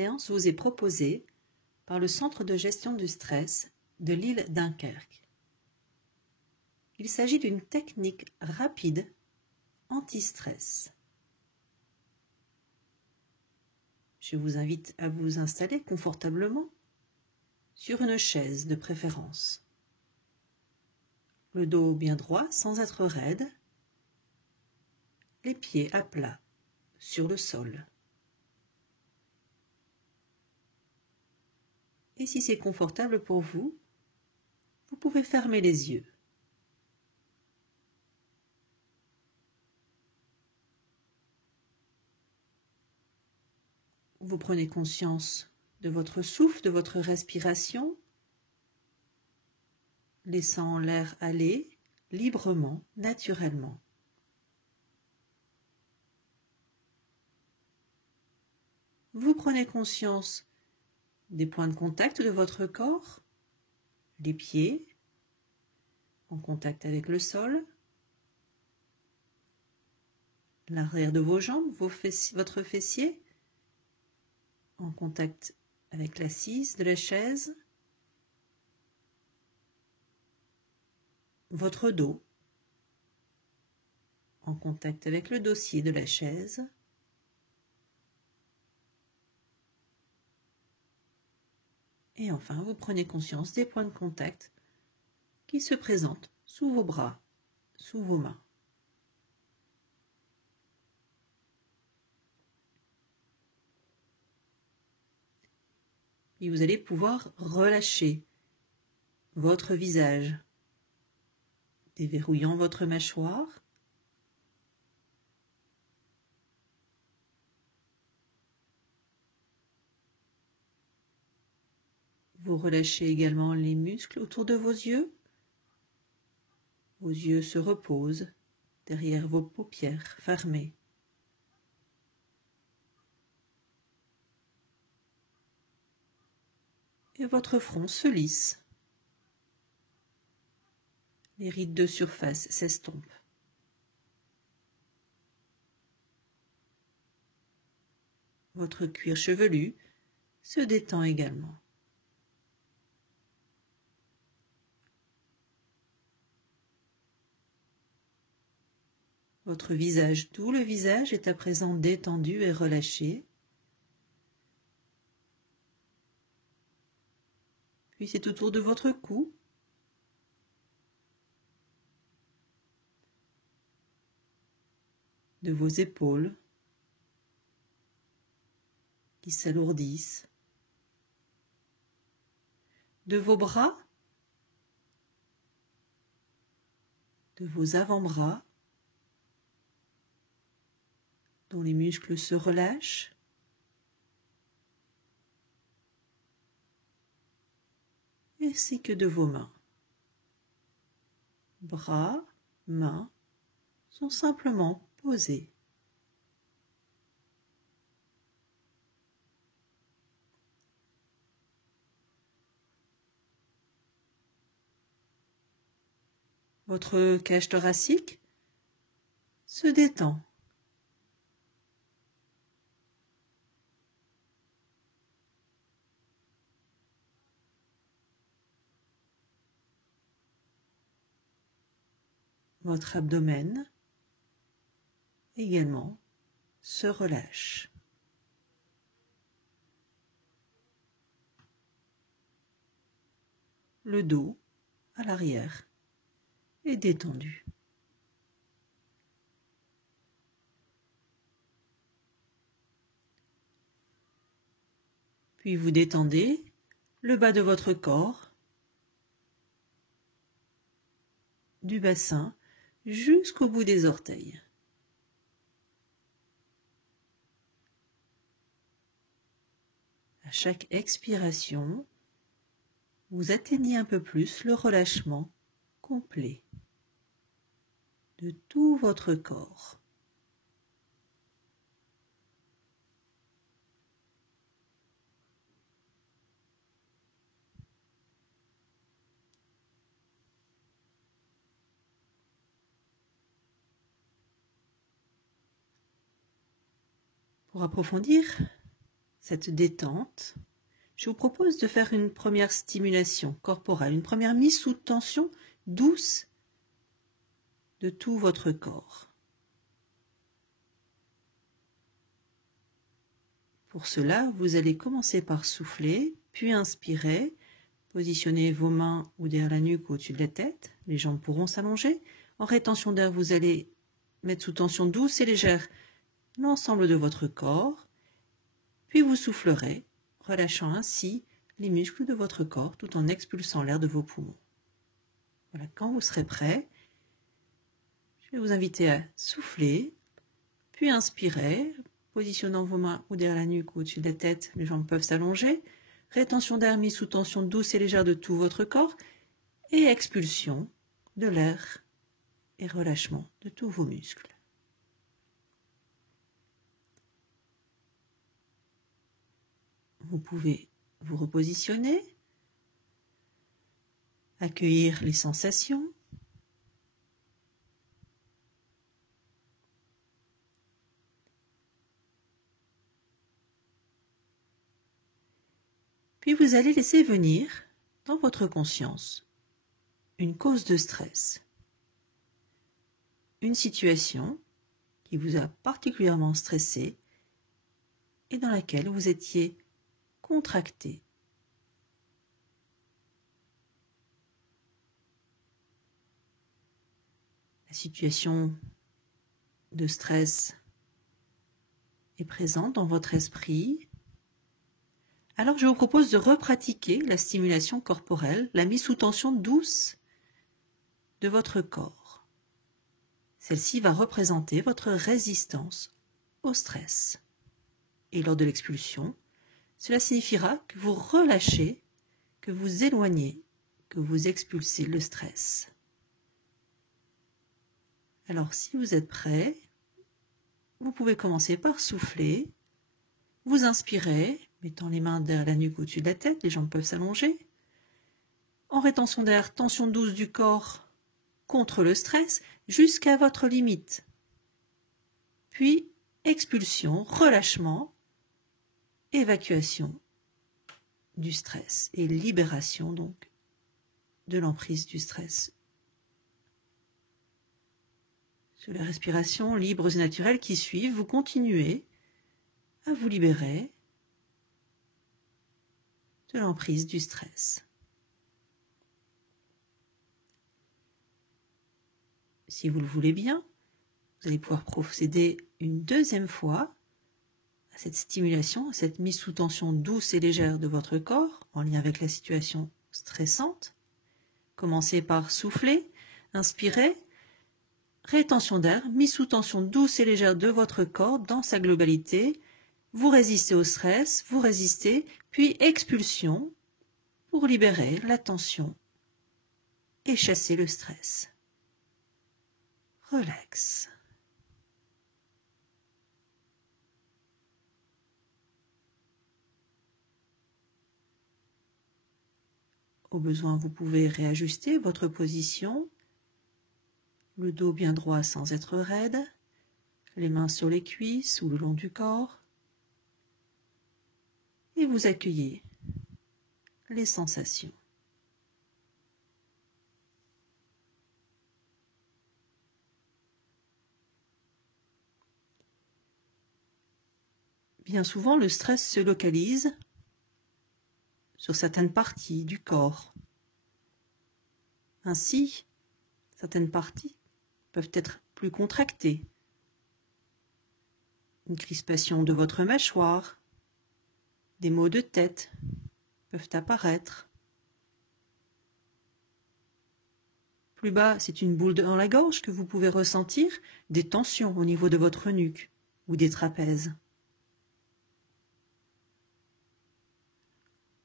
séance vous est proposée par le Centre de gestion du stress de l'île Dunkerque. Il s'agit d'une technique rapide anti-stress. Je vous invite à vous installer confortablement sur une chaise de préférence. Le dos bien droit sans être raide, les pieds à plat sur le sol. Et si c'est confortable pour vous, vous pouvez fermer les yeux. Vous prenez conscience de votre souffle, de votre respiration, laissant l'air aller librement, naturellement. Vous prenez conscience des points de contact de votre corps, les pieds en contact avec le sol, l'arrière de vos jambes, votre fessier en contact avec l'assise de la chaise, votre dos en contact avec le dossier de la chaise, et enfin vous prenez conscience des points de contact qui se présentent sous vos bras, sous vos mains. Et vous allez pouvoir relâcher votre visage, déverrouillant votre mâchoire, vous relâchez également les muscles autour de vos yeux. Vos yeux se reposent derrière vos paupières fermées. Et votre front se lisse. Les rides de surface s'estompent. Votre cuir chevelu se détend également. Votre visage, tout le visage est à présent détendu et relâché. Puis c'est autour de votre cou. De vos épaules qui s'alourdissent. De vos bras. De vos avant-bras dont les muscles se relâchent. Ainsi que de vos mains. Bras, mains sont simplement posés. Votre cage thoracique se détend. Votre abdomen également se relâche. Le dos à l'arrière est détendu. Puis vous détendez le bas de votre corps, du bassin jusqu'au bout des orteils. À chaque expiration, vous atteignez un peu plus le relâchement complet de tout votre corps. Pour approfondir, cette détente, je vous propose de faire une première stimulation corporelle, une première mise sous tension douce de tout votre corps. Pour cela, vous allez commencer par souffler, puis inspirer. Positionnez vos mains ou derrière la nuque ou au-dessus de la tête. Les jambes pourront s'allonger. En rétention d'air, vous allez mettre sous tension douce et légère l'ensemble de votre corps. Puis vous soufflerez, relâchant ainsi les muscles de votre corps tout en expulsant l'air de vos poumons. Voilà, quand vous serez prêt, je vais vous inviter à souffler, puis inspirer, positionnant vos mains ou derrière la nuque ou au-dessus de la tête, les jambes peuvent s'allonger. Rétention d'air mise sous tension douce et légère de tout votre corps et expulsion de l'air et relâchement de tous vos muscles. Vous pouvez vous repositionner, accueillir les sensations, puis vous allez laisser venir dans votre conscience une cause de stress, une situation qui vous a particulièrement stressé et dans laquelle vous étiez contracté. La situation de stress est présente dans votre esprit. Alors je vous propose de repratiquer la stimulation corporelle, la mise sous tension douce de votre corps. Celle-ci va représenter votre résistance au stress. Et lors de l'expulsion, cela signifiera que vous relâchez, que vous éloignez, que vous expulsez le stress. Alors si vous êtes prêt, vous pouvez commencer par souffler. Vous inspirez, mettant les mains derrière la nuque au-dessus de la tête, les jambes peuvent s'allonger. En rétention d'air, tension douce du corps contre le stress jusqu'à votre limite. Puis expulsion, relâchement, évacuation du stress et libération donc de l'emprise du stress. Sur les respirations libres et naturelles qui suivent, vous continuez à vous libérer de l'emprise du stress. Si vous le voulez bien, vous allez pouvoir procéder une deuxième fois à cette stimulation, à cette mise sous tension douce et légère de votre corps en lien avec la situation stressante. Commencez par souffler, inspirer, rétention d'air, mise sous tension douce et légère de votre corps dans sa globalité. Vous résistez au stress, vous résistez, puis expulsion pour libérer la tension et chasser le stress. Relax. Au besoin, vous pouvez réajuster votre position, le dos bien droit sans être raide, les mains sur les cuisses ou le long du corps, et vous accueillez les sensations. Bien souvent, le stress se localise sur certaines parties du corps. Ainsi, certaines parties peuvent être plus contractées. Une crispation de votre mâchoire, des maux de tête peuvent apparaître. Plus bas, c'est une boule dans la gorge que vous pouvez ressentir, des tensions au niveau de votre nuque ou des trapèzes.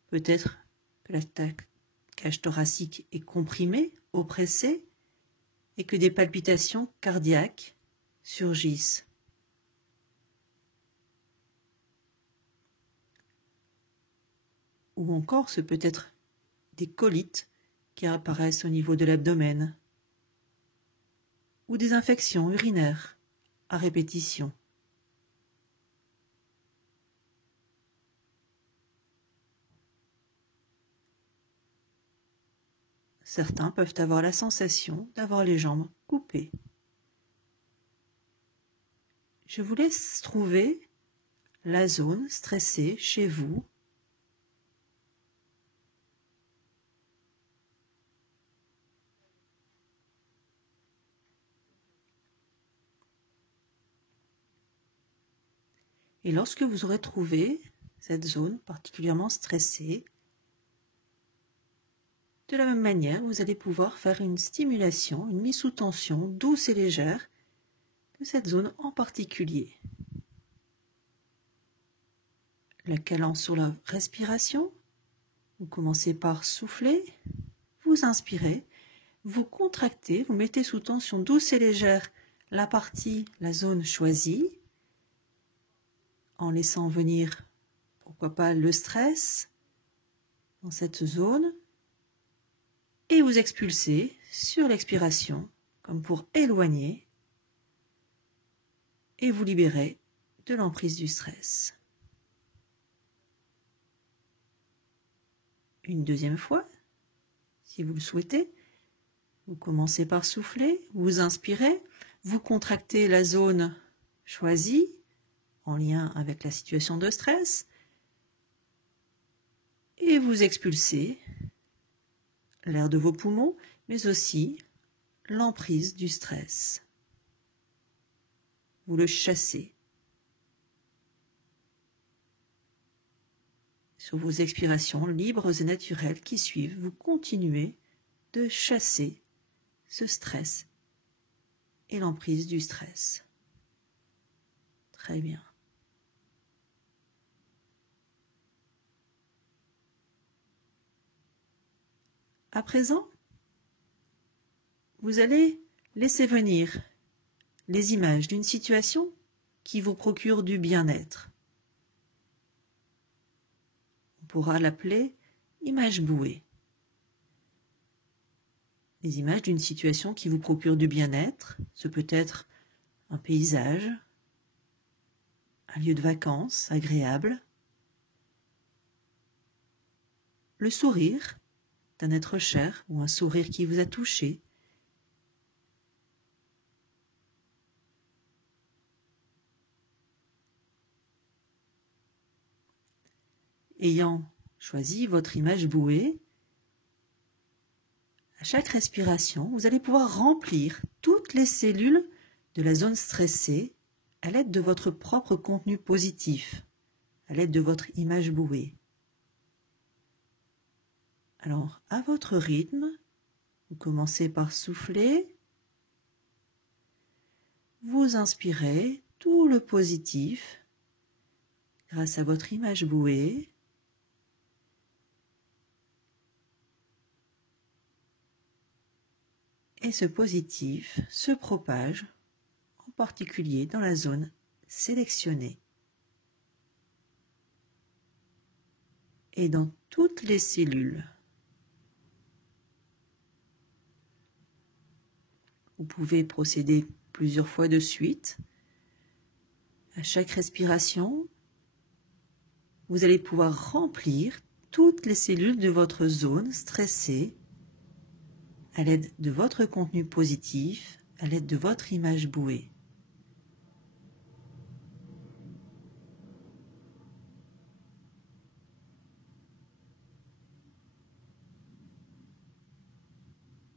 Peut-être que la cage thoracique est comprimée, oppressée, et que des palpitations cardiaques surgissent. Ou encore, ce peut être des colites qui apparaissent au niveau de l'abdomen, ou des infections urinaires à répétition. Certains peuvent avoir la sensation d'avoir les jambes coupées. Je vous laisse trouver la zone stressée chez vous. Et lorsque vous aurez trouvé cette zone particulièrement stressée, de la même manière, vous allez pouvoir faire une stimulation, une mise sous tension douce et légère de cette zone en particulier. La calant sur la respiration, vous commencez par souffler, vous inspirez, vous contractez, vous mettez sous tension douce et légère la zone choisie, en laissant venir, pourquoi pas, le stress dans cette zone, et vous expulsez sur l'expiration, comme pour éloigner, et vous libérez de l'emprise du stress. Une deuxième fois, si vous le souhaitez, vous commencez par souffler, vous inspirez, vous contractez la zone choisie, en lien avec la situation de stress, et vous expulsez l'air de vos poumons, mais aussi l'emprise du stress. Vous le chassez. Sur vos expirations libres et naturelles qui suivent, vous continuez de chasser ce stress et l'emprise du stress. Très bien. À présent, vous allez laisser venir les images d'une situation qui vous procure du bien-être. On pourra l'appeler image bouée. Les images d'une situation qui vous procure du bien-être, ce peut être un paysage, un lieu de vacances agréable, le sourire d'un être cher ou un sourire qui vous a touché, ayant choisi votre image bouée, à chaque respiration, vous allez pouvoir remplir toutes les cellules de la zone stressée à l'aide de votre propre contenu positif, à l'aide de votre image bouée. Alors, à votre rythme, vous commencez par souffler, vous inspirez tout le positif grâce à votre image bouée. Et ce positif se propage, en particulier dans la zone sélectionnée. Et dans toutes les cellules. Vous pouvez procéder plusieurs fois de suite. À chaque respiration, vous allez pouvoir remplir toutes les cellules de votre zone stressée à l'aide de votre contenu positif, à l'aide de votre image bouée.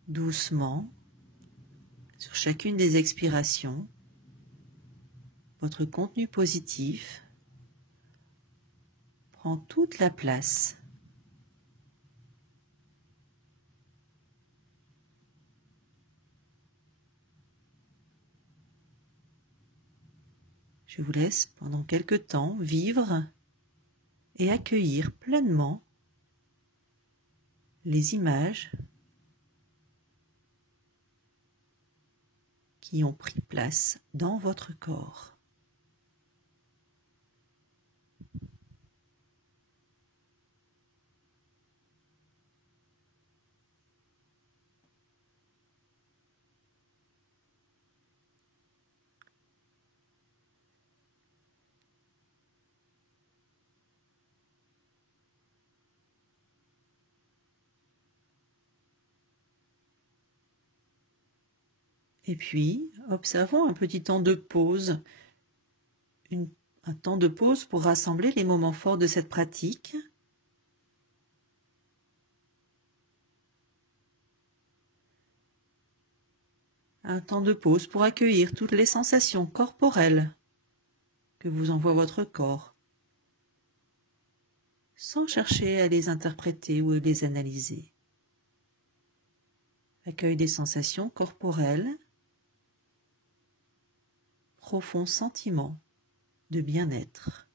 Doucement, sur chacune des expirations, votre contenu positif prend toute la place. Je vous laisse pendant quelque temps vivre et accueillir pleinement les images qui ont pris place dans votre corps. Et puis, observons un petit temps de pause, un temps de pause pour rassembler les moments forts de cette pratique. Un temps de pause pour accueillir toutes les sensations corporelles que vous envoie votre corps, sans chercher à les interpréter ou à les analyser. Accueil des sensations corporelles, profond sentiment de bien-être.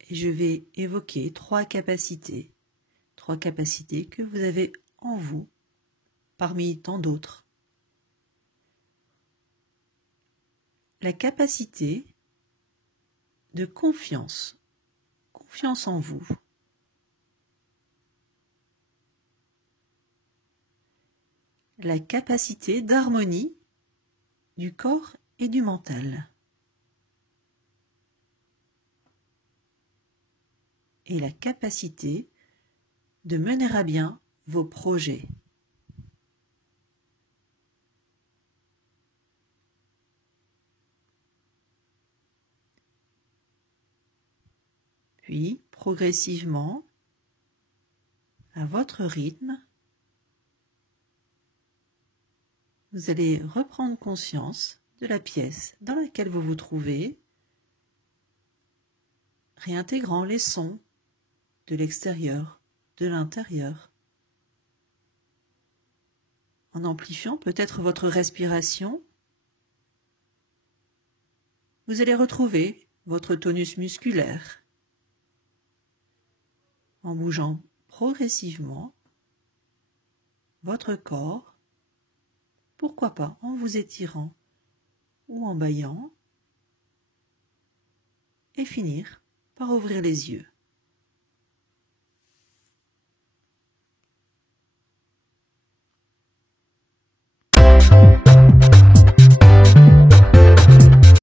Et je vais évoquer trois capacités que vous avez en vous, parmi tant d'autres. La capacité de confiance en vous. La capacité d'harmonie du corps et du mental. Et la capacité de mener à bien vos projets. Puis, progressivement, à votre rythme, vous allez reprendre conscience de la pièce dans laquelle vous vous trouvez, réintégrant les sons de l'extérieur, de l'intérieur, en amplifiant peut-être votre respiration. Vous allez retrouver votre tonus musculaire en bougeant progressivement votre corps, pourquoi pas en vous étirant ou en bâillant, et finir par ouvrir les yeux.